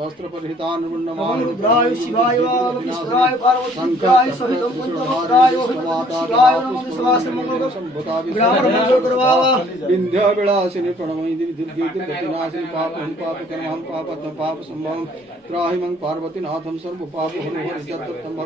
वस्त्र परिहितान् रुद्राय शिवाय वागीश्वराय पार्वतीय सहित पंचरुद्राय शिवाय नमः शिवाय मंगल ग्राम मंगल करवावा विंध्य विलासिनी प्रणमयि दुर्गे विनाशिनी पापं पाप कर्मं पापत्म पाप संभवं त्राहि मं पार्वतीनाथं सर्व पाप हरो हरि जत्तम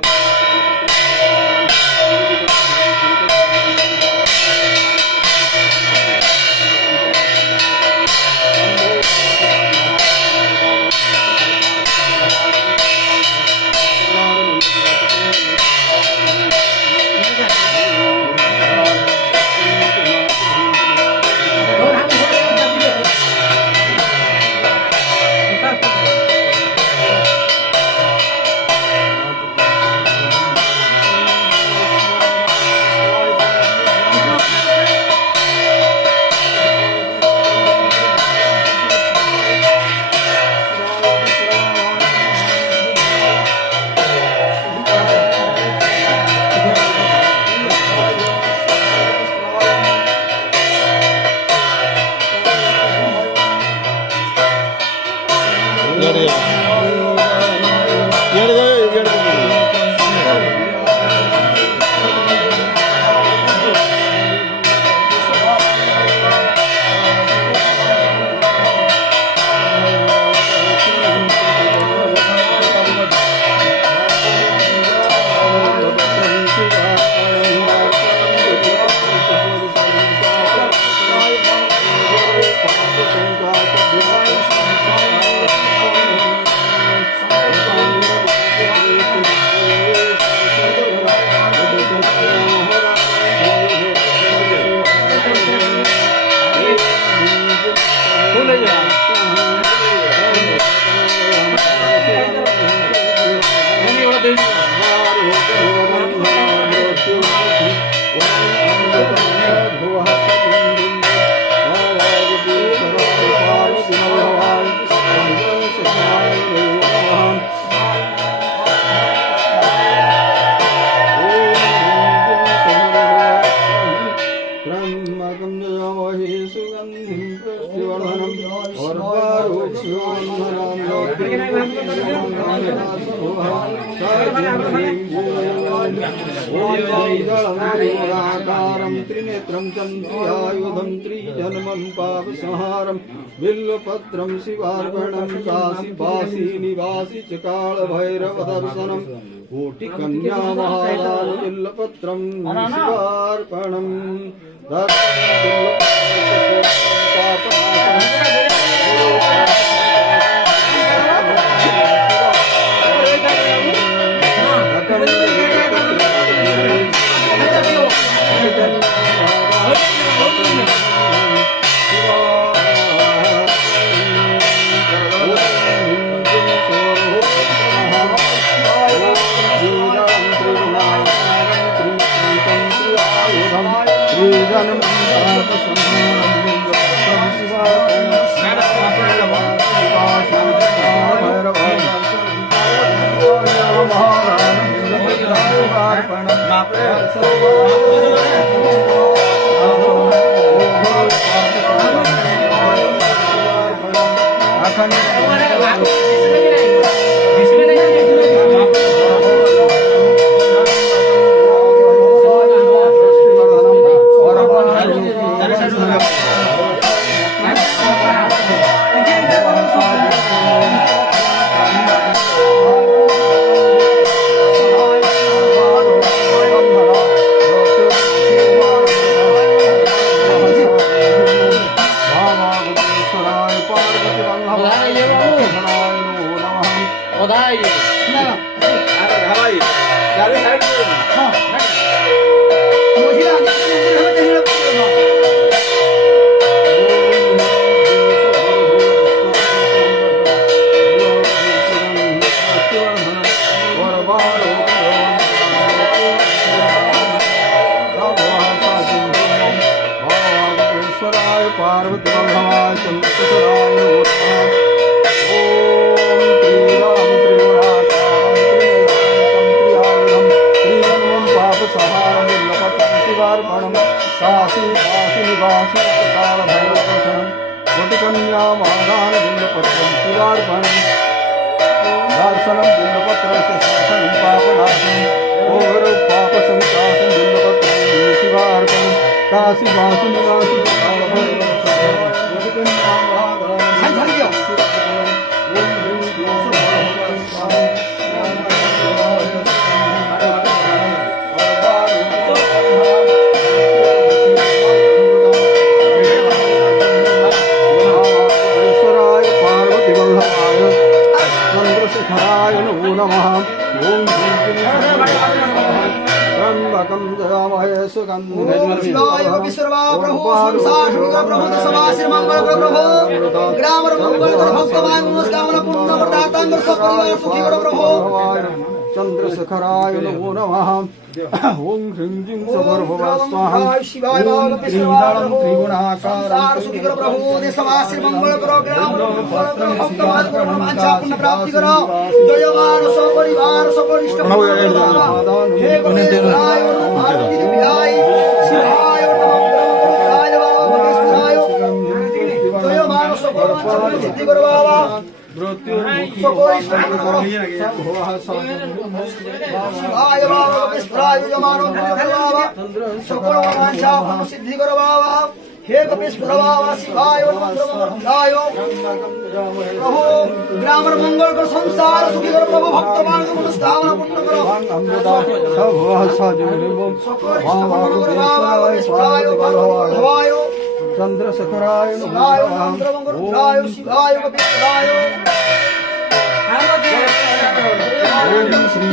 ओम त्रिनेत्रं चन्द्रियायुधं त्रिजन्मं पापसंहारं बिल्वपत्रं शिवार्पणं काशी वासी निवासी च कालभैरवदर्शनं कोटिकन्या महादान बिल्वपत्रं शिवार्पणं चंद्रशेखराय नमो नमः। ओम ह्रीं क्लीं सगुरुभुवः स्वाहा। शिवाय त्रिगुणाकारं त्रिगुणाकारं सुखी करो प्रभु देशवासी मंगल करो ग्राम भक्तवाद करो ब्रह्मांचा पुण्य प्राप्ति करो जयमान सपरिवार सपरिष्ठ हे गणेशाय पार्वती देवीय शिवाय शिवाय बाबा शिवाय जयमान सपरिवार सिद्धि करो बाबा शिवाय बाबा विष्णुराय जयमानो बाबा सकल वांछा सिद्धि करो बाबा हे कपिश्वर बाबा शिवाय मंत्रमंगलाय प्रभु ग्राम मंगल कर संसार सुखी करो प्रभु भक्तवान को मनस्कामना पूर्ण करो भवाय चंद्रशेखराय शिवाय मंत्रमंगलाय शिवाय कपिश्वराय ओम श्री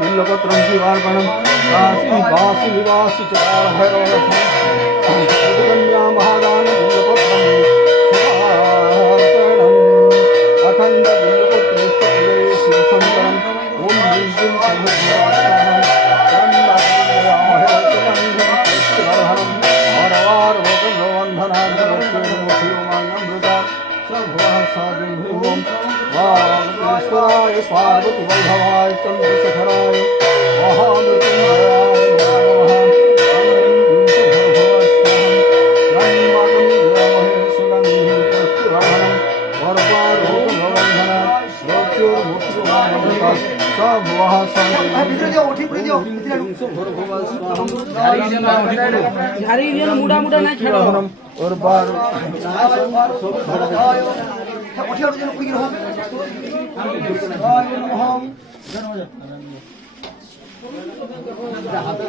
बिल्वपत्रं शिवार्पणं काशी वासी निवासी च कालभैरवकन्या महादान बिल्वपत्रं शिवार्पणम् अखण्ड बिल्वपत्रेष्टकुले शिवशङ्करम् ॐ ह्रीं क्लीं पार्वती भवाय चंद्रशेखराय महामृत्युंजयाय नमः। मुड़ा मुड़ा ना छेड़ो और बार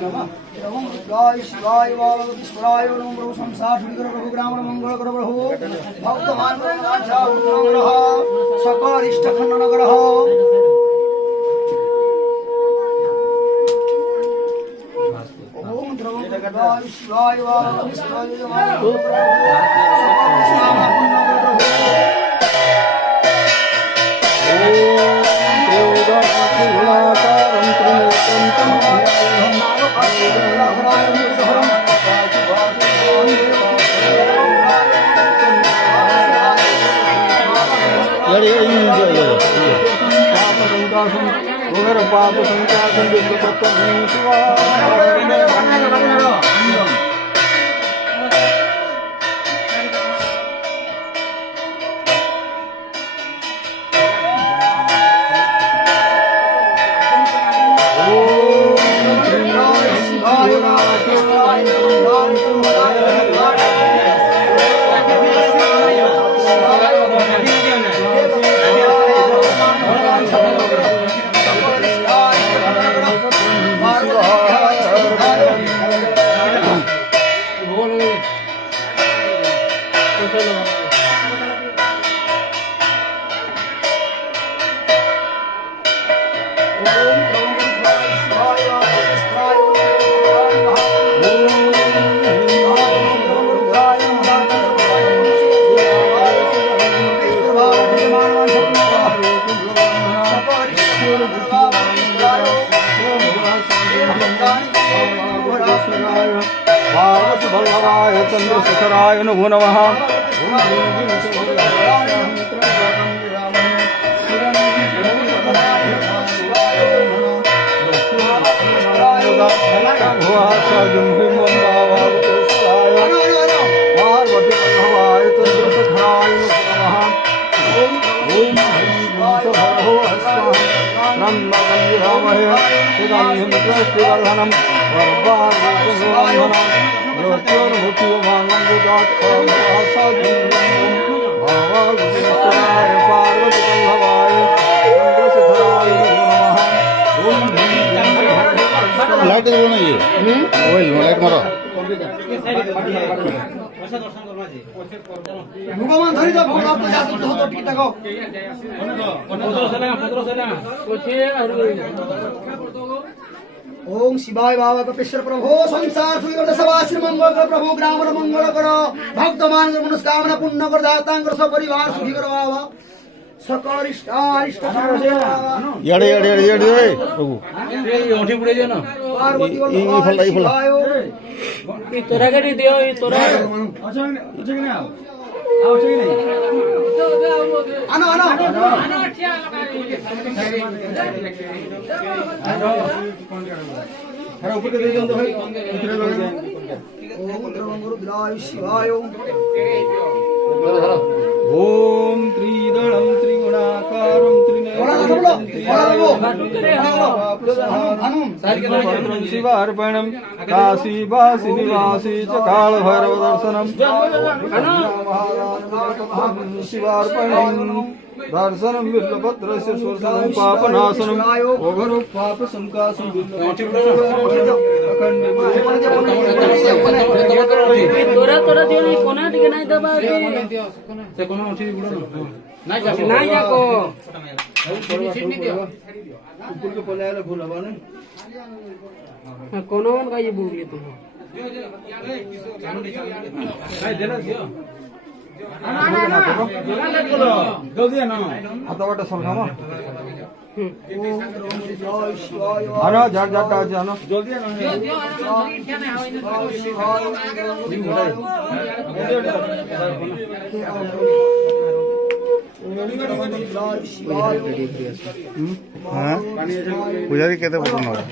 जय शिवाय विश्वराय नमो संसार प्रभु ग्राम मंगल कर प्रभु भक्तमान सकल इष्ट खंडन ग्रह जय शिवाय पाप संकासन पार्वतीवल्लभाय चंद्रशेखराय नमो नमः। पार्वतीवल्लभाय चंद्रशेखराय नमो लाइट बोलो ना ये ऑयल लाइट मारो भगवान धरी जा भगवान तो जादू तो टिक टाको ओम शिवाय बाबा कपेश्वर प्रभु संसार सुख सभा श्री मंगल कर प्रभु ग्राम मंगल कर भक्तमान मनस्कामना पूर्ण कर दातांग सब परिवार सुखी कर बाबा सकल इष्ट याडे याडे याडे याडे प्रभु ओठी पुड़े दियो ना पार्वती ई फल ई फल ई तोरा गड़ी दियो ई तोरा आनो आनो अरे ऊपर के दे दो भाई ओम द्रवंगुरुद्राय शिवाय ओम त्रिदलम त्रिगुणाकारम त्रिनेत्रम शिवार्पणम काशी वासी निवासी च काल भैरव दर्शनम शिवार्पणम दर्शनम बिल्लपत्रस्य स्वर्शनम पापनाशनम ओघरु पाप संकासम तोरा तोरा दियो नहीं कोना टिके नहीं दबा से कोना उठी बुड़ो नहीं जाको ऊपर के पले आले भूल हवा नहीं कोना मन का ये बुड़ लिए तुम जल्दी ना हाथ वाटा समझामा आना झट झट आ जाना जल्दी ना হ্যাঁ পূজারি কেতে পছন্দ হবে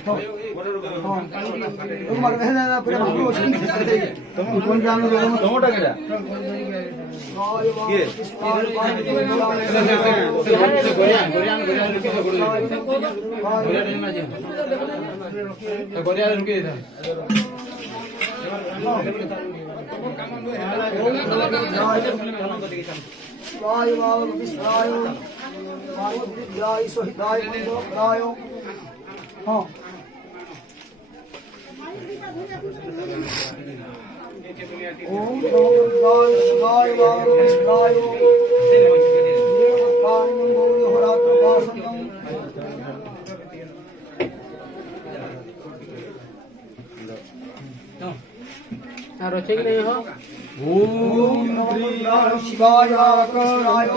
रोचे की नहीं हो ओम श्री शिवाय आकाराय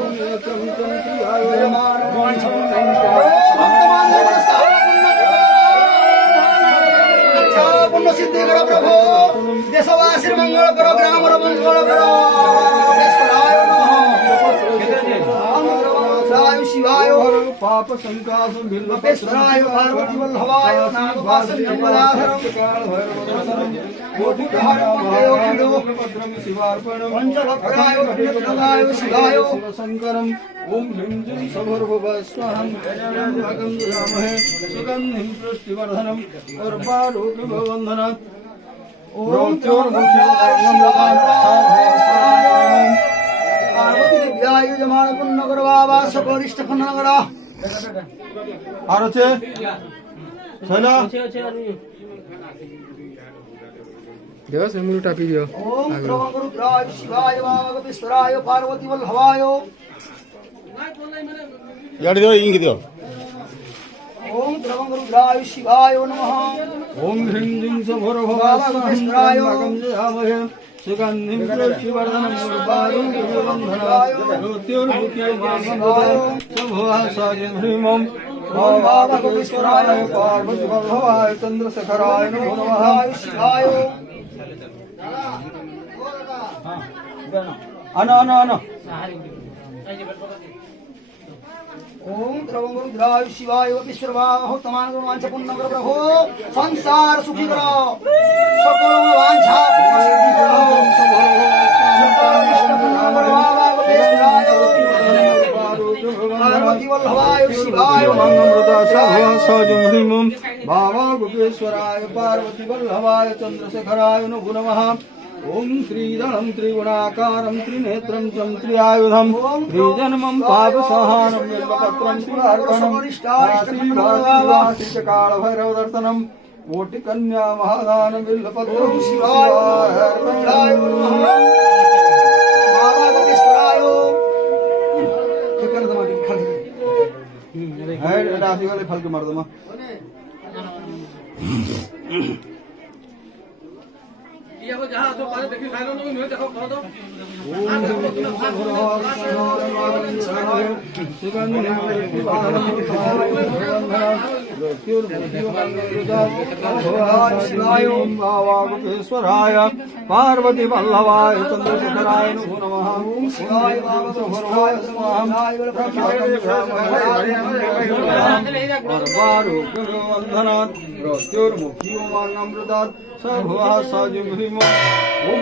पुण्य सिद्धि करो प्रभु देशवासी मंगल करो ग्राम मंगल करो शिवाय पाप संकास विश्वराय पार्वती वल्लभाय नाम वासन जन्मदाधरम पंचभक्ताय विष्णुदाय शिवाय शंकरम ओम ह्रीं क्लीं सभर्भुवस्वाहं भगं रामहे सुगंधिं पुष्टिवर्धनम् उर्वारुकभवन्धनम् ओम पार्वती दिव्याय जमान पुण्य करवा सकरिष्ठ खनगरा আর আছে ছেলে देव सिमरू टापी दियो ओम रुद्राय शिवाय वागविश्वराय पार्वती वल्लभाय ইয়াড়ি দিও ইঙ্গি দিও ओम रुद्राय शिवाय नमः ओम ह्रीं क्लीं सभर्भुवस्वाहं भगं रामहे सुगंधिं पुष्टिवर्धनम् उर्वारुकभवन्धनम् ह्रीमं ओम भागवतेश्वराय पार्वती वल्लभाय चंद्रशेखराय नमो नमः शिवाय अना अना अना ओम रुद्राय शिवाय विश्ववाहो तमान वांछा पुण्य करो प्रभु संसार सुखी करो सकल वांछा सिद्धि करो पार्वती वल्लभाय शिवाय भावागुपेश्वराय पार्वती वल्लभाय चंद्रशेखराय नमो नमः ओम त्रिदलं त्रिगुणाकारं त्रिनेत्रं चं त्रिआयुधं त्रिजन्मं पापसहानं बिल्वपत्रं त्रिवार्गणं कालभैरवदर्शनं कोटिकन्या महादान बिल्वपत्रं शिवाय राशि वाले फल के मर्दमा जहाँ तो पहले देखी खाए लो नहीं देखो करो तो भावागुपेश्वराय पार्वती वल्लभाय चंद्रशेखराय नमो नमः शिवाय वंदनात् मृत्युर्मुक्तियोमानमृतात् सर्वः साजुं ह्रीमो ओम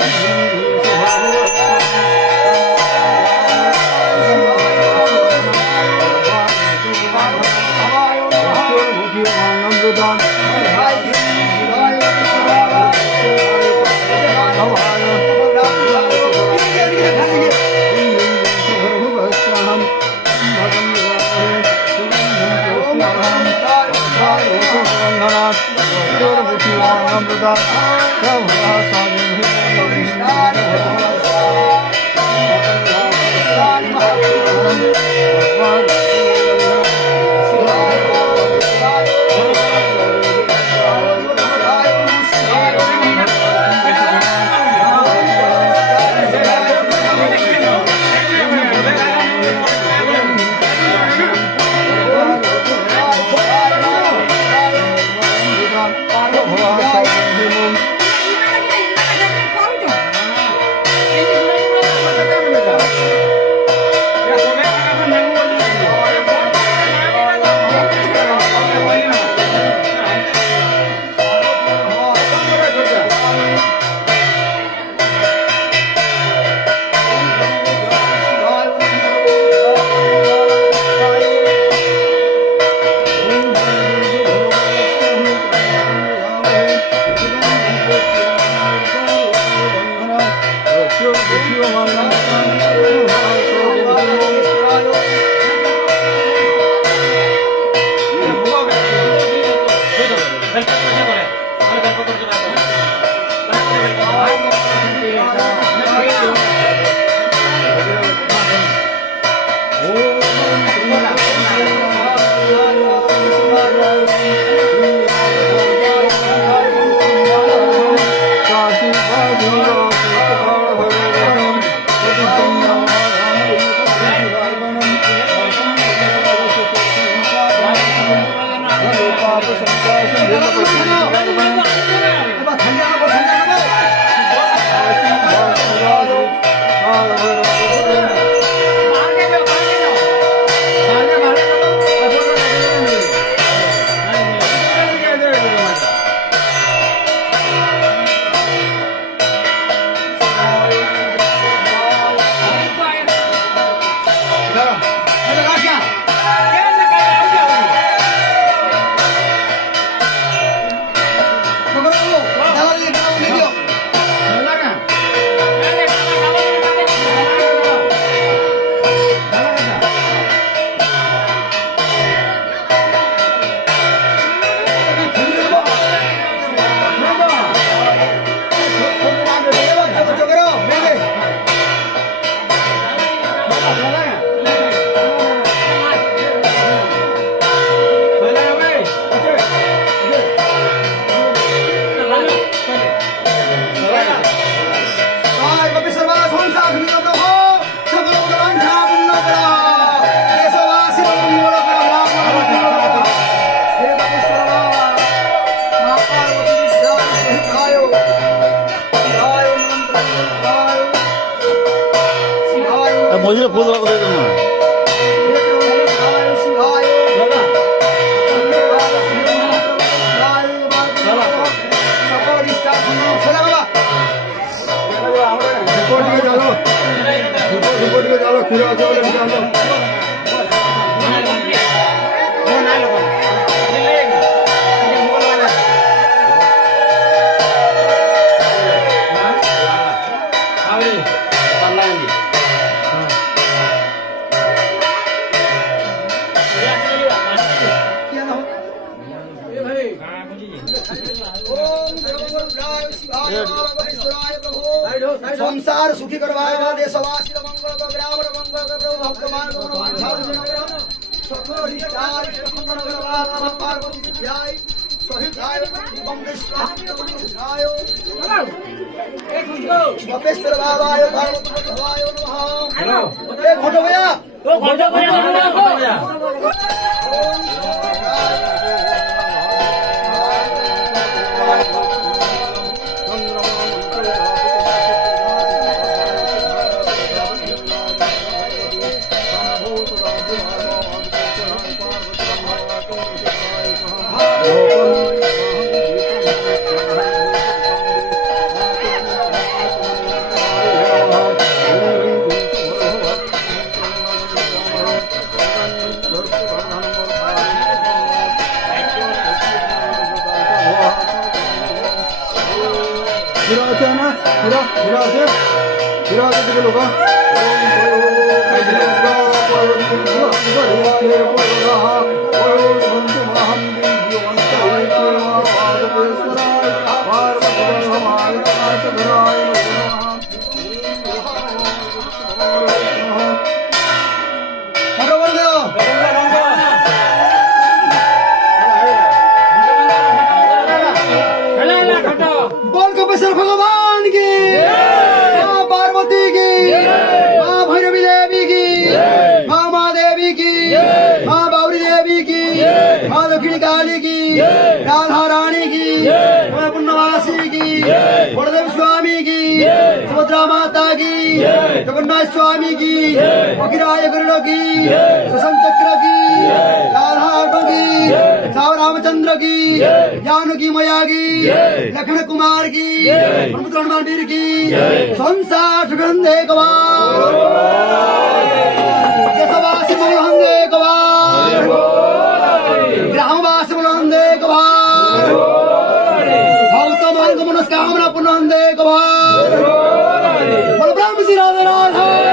মজিলে ফুল লাগবে না संसार सुखी करवाएगा देशवासी मंगल को ग्राम मंगल को प्रभु भक्तमान को वांछा सकल विचार मंगल करवाएगा पार्वती ध्याय सहिताय बम विश्वाय बपेश्वर बाबाय पार्वती भवाय नमः एक फोटो भैया फोटो भैया भगवान की माँ पार्वती की माँ भैरवी देवी की माँ महादेवी की माँ बावरी देवी की माँ दक्षिणी काली की राधा रानी की पुण्यवासी की बड़देव स्वामी की सुभद्रा माता की जगन्नाथ स्वामी की फकीराय गरुड़ की सुषम चक्र की राधा की साव रामचंद्र की जानकी मैया की लखन कुमार की हनुमान वीर की संसार सुगंधे कवार देशवासी बुलंदे कवार ग्रामवासी बुलंदे कवार भक्त मान को मनस्कामना पुनंदे कवार ब्रह्म श्री राधे राधे